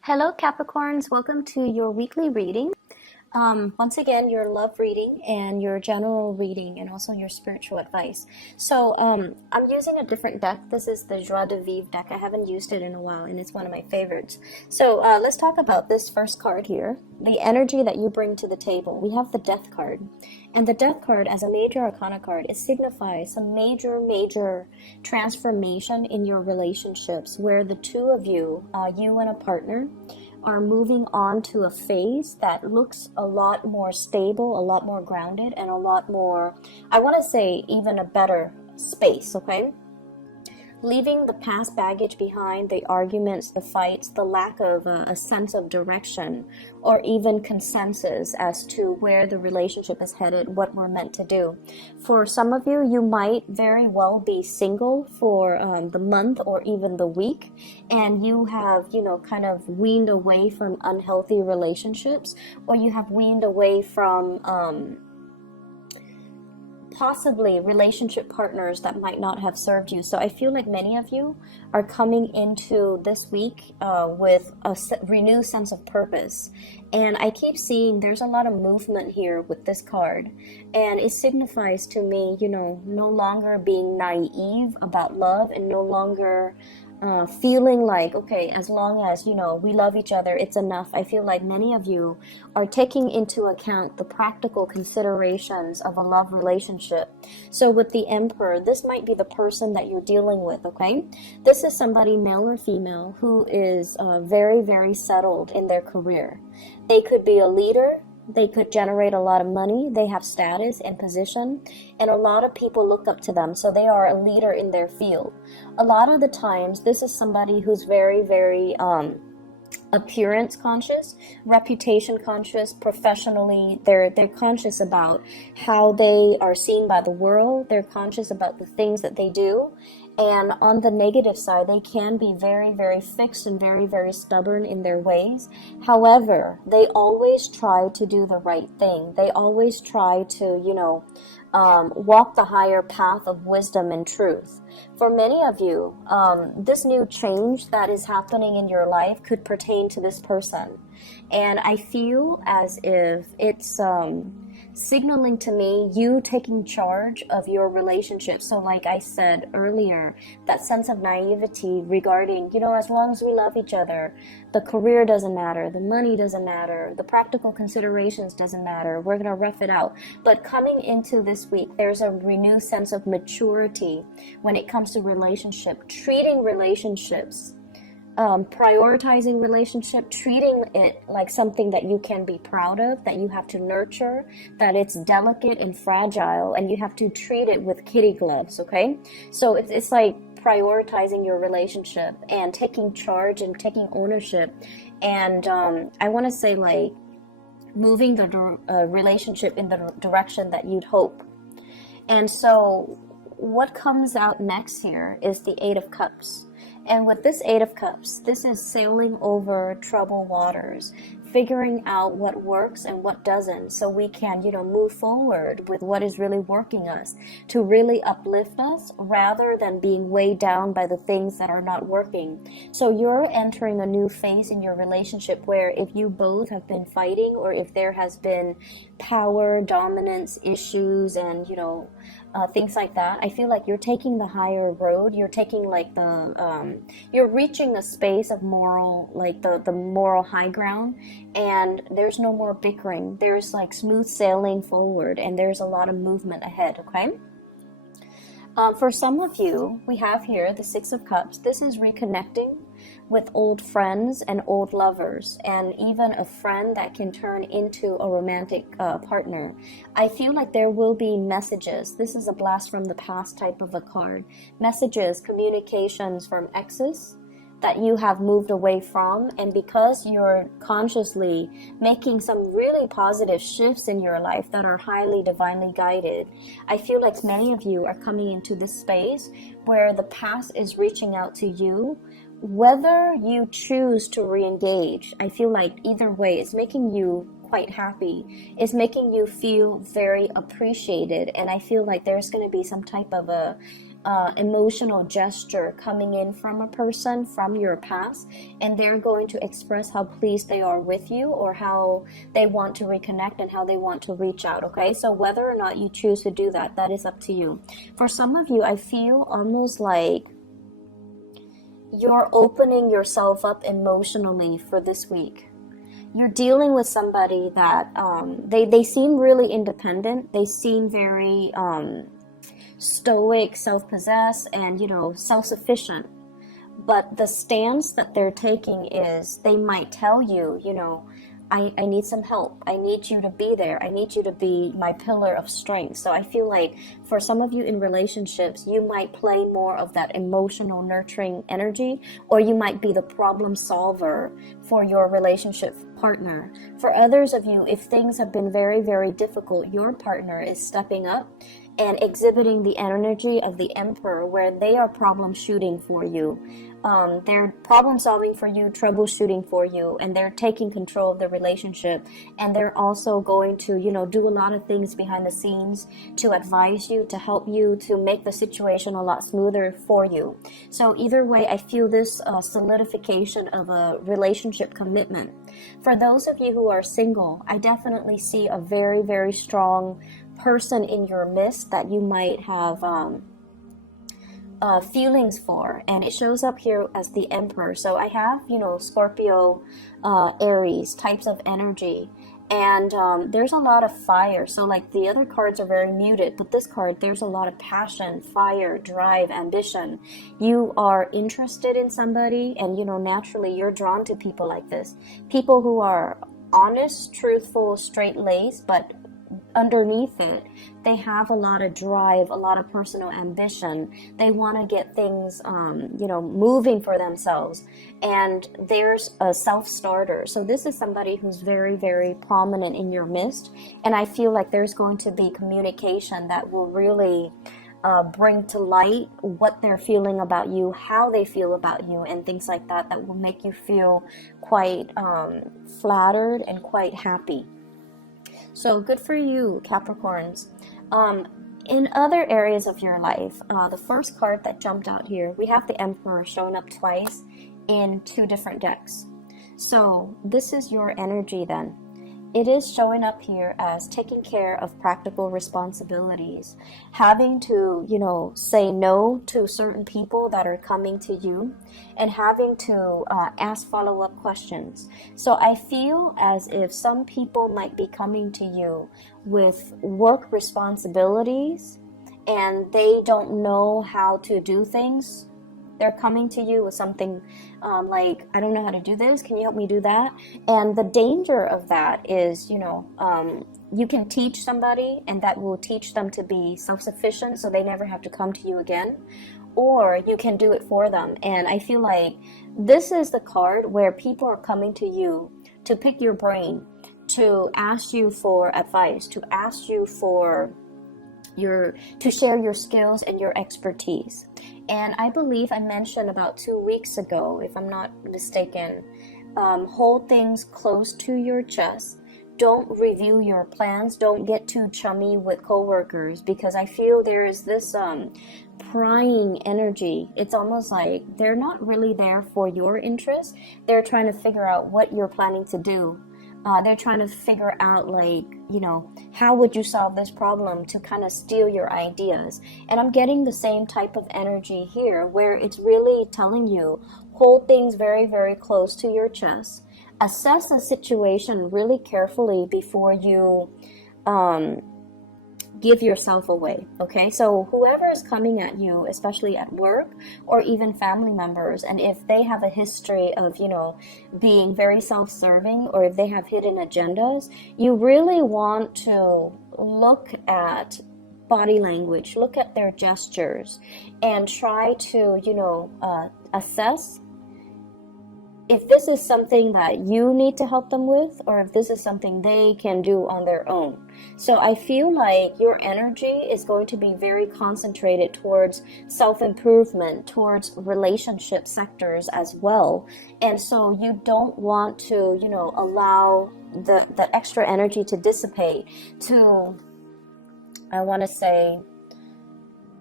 Hello, Capricorns. Welcome to your weekly reading. Once again, your love reading and your general reading and also your spiritual advice. So I'm using a different deck. This is the Joie de Vivre deck. I haven't used it in a while and it's one of my favorites. So let's talk about this first card here. The energy that you bring to the table. We have the Death card. And the Death card, as a major arcana card, it signifies some major transformation in your relationships where the two of you, you and a partner, are moving on to a phase that looks a lot more stable, a lot more grounded, and a lot more, I want to say, even a better space, okay? Leaving the past baggage behind, the arguments, the fights, the lack of a sense of direction, or even consensus as to where the relationship is headed, what we're meant to do. For some of you, you might very well be single for the month or even the week, and you have, kind of weaned away from unhealthy relationships, or you have weaned away from possibly relationship partners that might not have served you. So I feel like many of you are coming into this week with a renewed sense of purpose. And I keep seeing there's a lot of movement here with this card. And it signifies to me, no longer being naive about love and no longer feeling like, okay, as long as, we love each other, it's enough. I feel like many of you are taking into account the practical considerations of a love relationship. So with the Emperor, this might be the person that you're dealing with, okay? This is somebody, male or female, who is very settled in their career. They could be a leader. They could generate a lot of money. They have status and position, and a lot of people look up to them. So they are a leader in their field. A lot of the times, this is somebody who's very appearance conscious, reputation conscious, professionally. They're conscious about how they are seen by the world. They're conscious about the things that they do. And on the negative side, they can be very fixed and very stubborn in their ways. However, they always try to do the right thing. They always try to, walk the higher path of wisdom and truth. For many of you, this new change that is happening in your life could pertain to this person. And I feel as if it's signaling to me you taking charge of your relationship. So like I said earlier, that sense of naivety regarding, as long as we love each other, the career doesn't matter, the money doesn't matter, the practical considerations doesn't matter, we're going to rough it out. But coming into this week, there's a renewed sense of maturity when it comes to relationship, treating relationships, prioritizing relationship, treating it like something that you can be proud of, that you have to nurture, that it's delicate and fragile, and you have to treat it with kitty gloves, okay? So it's like prioritizing your relationship and taking charge and taking ownership. And I want to say, like, moving the relationship in the direction that you'd hope. And so what comes out next here is the Eight of Cups. And with this Eight of Cups, this is sailing over troubled waters, figuring out what works and what doesn't, so we can, move forward with what is really working us, to really uplift us rather than being weighed down by the things that are not working. So you're entering a new phase in your relationship where if you both have been fighting, or if there has been power, dominance issues, and, things like that, I feel like you're taking the higher road. You're taking like you're reaching a space of moral, like the moral high ground, and there's no more bickering. There's like smooth sailing forward, and there's a lot of movement ahead, okay? For some of you, we have here the Six of Cups. This is reconnecting with old friends and old lovers, and even a friend that can turn into a romantic partner. I feel like there will be messages. This is a blast from the past type of a card. Messages, communications from exes that you have moved away from, and because you're consciously making some really positive shifts in your life that are highly divinely guided, I feel like many of you are coming into this space where the past is reaching out to you. Whether you choose to re-engage, I feel like either way, it's making you quite happy. It's making you feel very appreciated, and I feel like there's going to be some type of a emotional gesture coming in from a person from your past, and they're going to express how pleased they are with you, or how they want to reconnect and how they want to reach out. Okay, so whether or not you choose to do that, that is up to you. For some of you, I feel almost like you're opening yourself up emotionally for this week. You're dealing with somebody that they seem really independent. They seem very stoic, self-possessed, and self-sufficient. But the stance that they're taking is, they might tell you, I need some help. I need you to be there. I need you to be my pillar of strength. So I feel like for some of you in relationships, you might play more of that emotional nurturing energy, or you might be the problem solver for your relationship partner. For others of you, if things have been very, very difficult, your partner is stepping up and exhibiting the energy of the emperor, where they are problem shooting for you. They're problem solving for you, troubleshooting for you, and they're taking control of the relationship. And they're also going to, do a lot of things behind the scenes to advise you, to help you, to make the situation a lot smoother for you. So either way, I feel this solidification of a relationship commitment. For those of you who are single, I definitely see a very, very strong person in your midst that you might have feelings for, and it shows up here as the emperor. So I have Scorpio, Aries types of energy, and there's a lot of fire. So like the other cards are very muted, but this card, there's a lot of passion, fire, drive, ambition. You are interested in somebody, and naturally you're drawn to people like this, people who are honest, truthful, straight-laced, but underneath it, they have a lot of drive, a lot of personal ambition. They want to get things, moving for themselves. And there's a self-starter. So this is somebody who's very, very prominent in your midst. And I feel like there's going to be communication that will really bring to light what they're feeling about you, how they feel about you, and things like that, that will make you feel quite flattered and quite happy. So good for you, Capricorns. In other areas of your life, the first card that jumped out here, we have the Emperor showing up twice in two different decks. So this is your energy then. It is showing up here as taking care of practical responsibilities, having to, say no to certain people that are coming to you, and having to ask follow-up questions. So I feel as if some people might be coming to you with work responsibilities, and they don't know how to do things. They're coming to you with something like, I don't know how to do this. Can you help me do that? And the danger of that is, you can teach somebody, and that will teach them to be self-sufficient, so they never have to come to you again. Or you can do it for them. And I feel like this is the card where people are coming to you to pick your brain, to ask you for advice, to ask you for to share your skills and your expertise. And I believe I mentioned about 2 weeks ago, if I'm not mistaken, hold things close to your chest. Don't review your plans. Don't get too chummy with coworkers, because I feel there is this prying energy. It's almost like they're not really there for your interest. They're trying to figure out what you're planning to do. They're trying to figure out, like, how would you solve this problem, to kind of steal your ideas. And I'm getting the same type of energy here, where it's really telling you, hold things very, very close to your chest. Assess the situation really carefully before you give yourself away. Okay, so whoever is coming at you, especially at work or even family members, and if they have a history of being very self-serving, or if they have hidden agendas, you really want to look at body language, look at their gestures, and try to assess if this is something that you need to help them with, or if this is something they can do on their own. So I feel like your energy is going to be very concentrated towards self-improvement, towards relationship sectors as well. And so you don't want to, allow the extra energy to dissipate to, I want to say,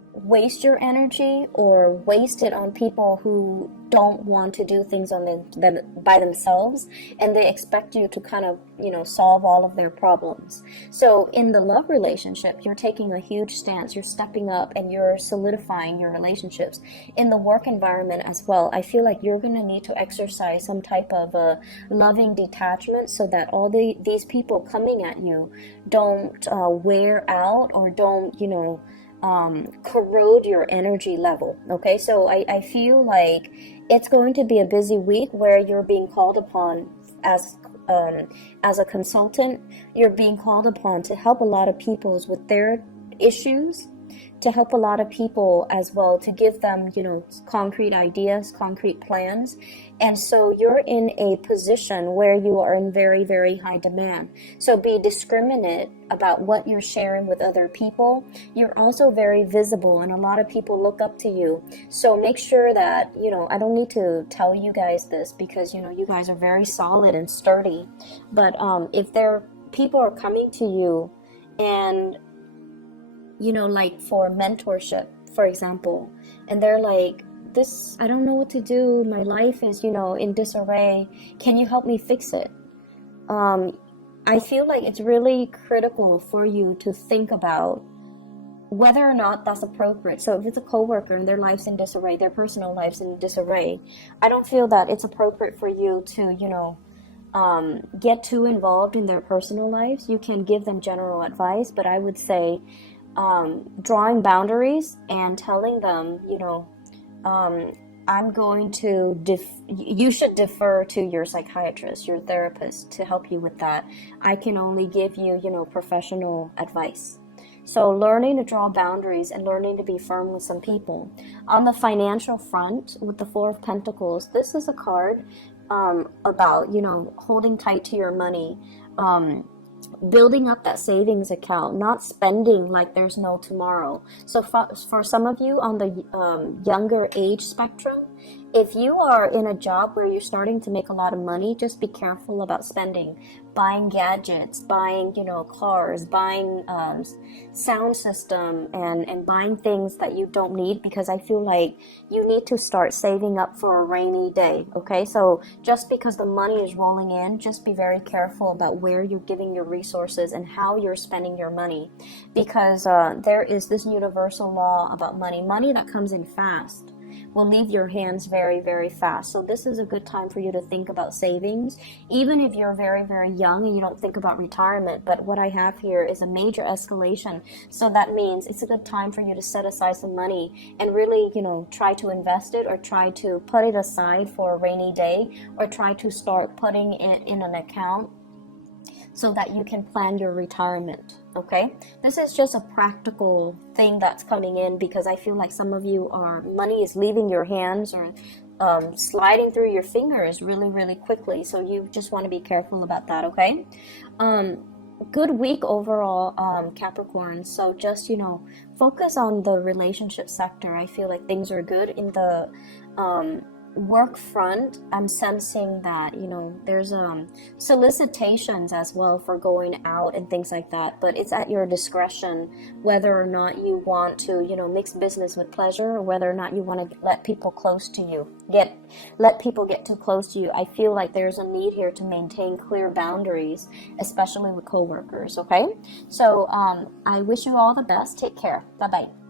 waste your energy or waste it on people who don't want to do things on them by themselves, and they expect you to kind of, solve all of their problems. So in the love relationship, you're taking a huge stance, you're stepping up, and you're solidifying your relationships. In the work environment as well, I feel like you're going to need to exercise some type of a loving detachment so that all these people coming at you don't wear out or don't, corrode your energy level. Okay, so I feel like it's going to be a busy week where you're being called upon as a consultant. You're being called upon to help a lot of people with their issues, to help a lot of people as well, to give them, concrete ideas, concrete plans. And so you're in a position where you are in very, very high demand. So be discriminate about what you're sharing with other people. You're also very visible, and a lot of people look up to you. So make sure that, I don't need to tell you guys this because, you guys are very solid and sturdy. But if people are coming to you and, like for mentorship, for example, and they're like, I don't know what to do. My life is, in disarray. Can you help me fix it? I feel like it's really critical for you to think about whether or not that's appropriate. So if it's a coworker and their life's in disarray, their personal life's in disarray, I don't feel that it's appropriate for you to, get too involved in their personal lives. You can give them general advice, but I would say drawing boundaries and telling them, I'm going to you should defer to your psychiatrist, your therapist, to help you with that. I can only give you, professional advice. So learning to draw boundaries and learning to be firm with some people. On the financial front, with the Four of Pentacles, this is a card about, holding tight to your money, building up that savings account, not spending like there's no tomorrow. So for some of you on the younger age spectrum, if you are in a job where you're starting to make a lot of money, just be careful about spending, buying gadgets, buying, cars, buying sound system, and buying things that you don't need, because I feel like you need to start saving up for a rainy day. Okay, so just because the money is rolling in, just be very careful about where you're giving your resources and how you're spending your money, because there is this universal law about money that comes in fast will leave your hands very, very fast. So this is a good time for you to think about savings, even if you're very, very young and you don't think about retirement. But what I have here is a major escalation. So that means it's a good time for you to set aside some money and really, try to invest it, or try to put it aside for a rainy day, or try to start putting it in an account so that you can plan your retirement. Okay, this is just a practical thing that's coming in, because I feel like some of you money is leaving your hands or sliding through your fingers really, really quickly. So you just want to be careful about that. Okay, good week overall, Capricorn. So just focus on the relationship sector. I feel like things are good. In the work front, I'm sensing that there's solicitations as well for going out and things like that, but it's at your discretion whether or not you want to mix business with pleasure, or whether or not you want to let people close to you let people get too close to you. I feel like there's a need here to maintain clear boundaries, especially with coworkers. Okay, so I wish you all the best. Take care. Bye bye.